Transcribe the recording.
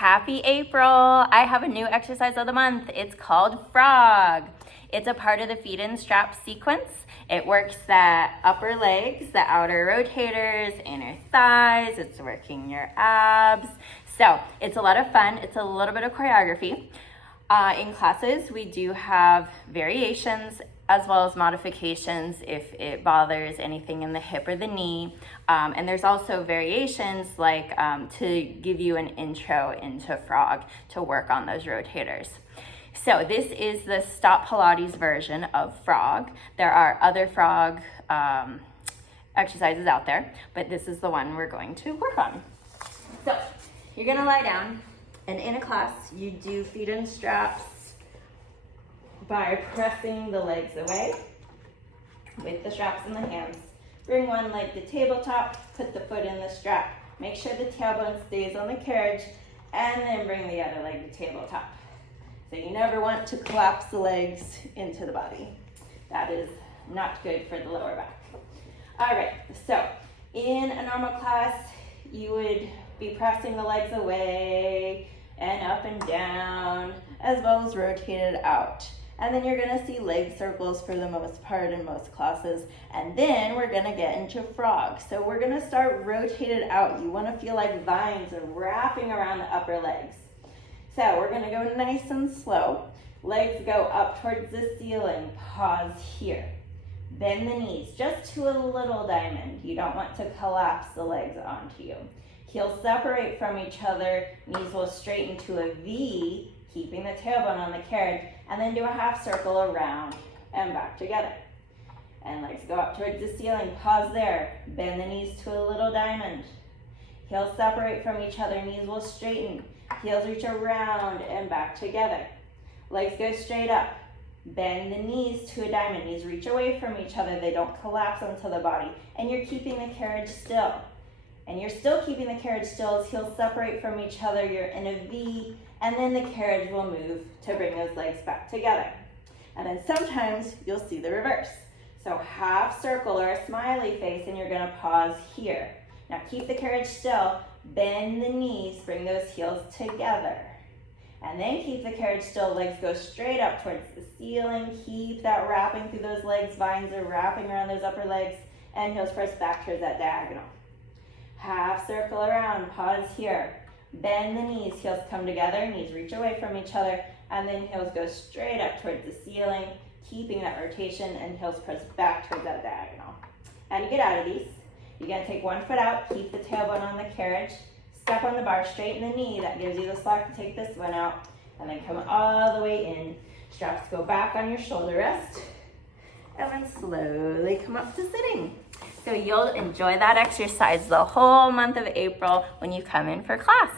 Happy April! I have a new exercise of the month. It's called frog. It's a part of the feet and strap sequence. It works the upper legs, the outer rotators, inner thighs. It's working your abs. So it's a lot of fun. It's a little bit of choreography. In classes, we do have variations as well as modifications if it bothers anything in the hip or the knee. And there's also variations like to give you an intro into frog to work on those rotators. So this is the Stop Pilates version of frog. There are other frog exercises out there, but this is the one we're going to work on. So you're gonna lie down, and in a class you do feet and straps by pressing the legs away with the straps in the hands. Bring one leg to tabletop, put the foot in the strap. Make sure the tailbone stays on the carriage, and then bring the other leg to tabletop. So you never want to collapse the legs into the body. That is not good for the lower back. All right, so in a normal class, you would be pressing the legs away and up and down, as well as rotated out. And then you're gonna see leg circles for the most part in most classes. And then we're gonna get into frog. So we're gonna start rotated out. You wanna feel like vines are wrapping around the upper legs. So we're gonna go nice and slow. Legs go up towards the ceiling, pause here. Bend the knees just to a little diamond. You don't want to collapse the legs onto you. Heels separate from each other, knees will straighten to a V, keeping the tailbone on the carriage, and then do a half circle around and back together. And legs go up towards the ceiling, pause there, bend the knees to a little diamond. Heels separate from each other, knees will straighten, heels reach around and back together. Legs go straight up, bend the knees to a diamond, knees reach away from each other, they don't collapse onto the body, and you're keeping the carriage still. And you're still keeping the carriage still as heels separate from each other, you're in a V, and then the carriage will move to bring those legs back together. And then sometimes you'll see the reverse. So half circle or a smiley face, and you're gonna pause here. Now keep the carriage still, bend the knees, bring those heels together. And then keep the carriage still, legs go straight up towards the ceiling, keep that wrapping through those legs, vines are wrapping around those upper legs, and heels press back towards that diagonal. Half circle around, pause here. Bend the knees, heels come together, knees reach away from each other, and then heels go straight up towards the ceiling, keeping that rotation, and heels press back towards that diagonal. And to get out of these, you're gonna take one foot out, keep the tailbone on the carriage, step on the bar, straighten the knee, that gives you the slack to take this one out, and then come all the way in. Straps go back on your shoulder rest, and then slowly come up to sitting. So you'll enjoy that exercise the whole month of April when you come in for class.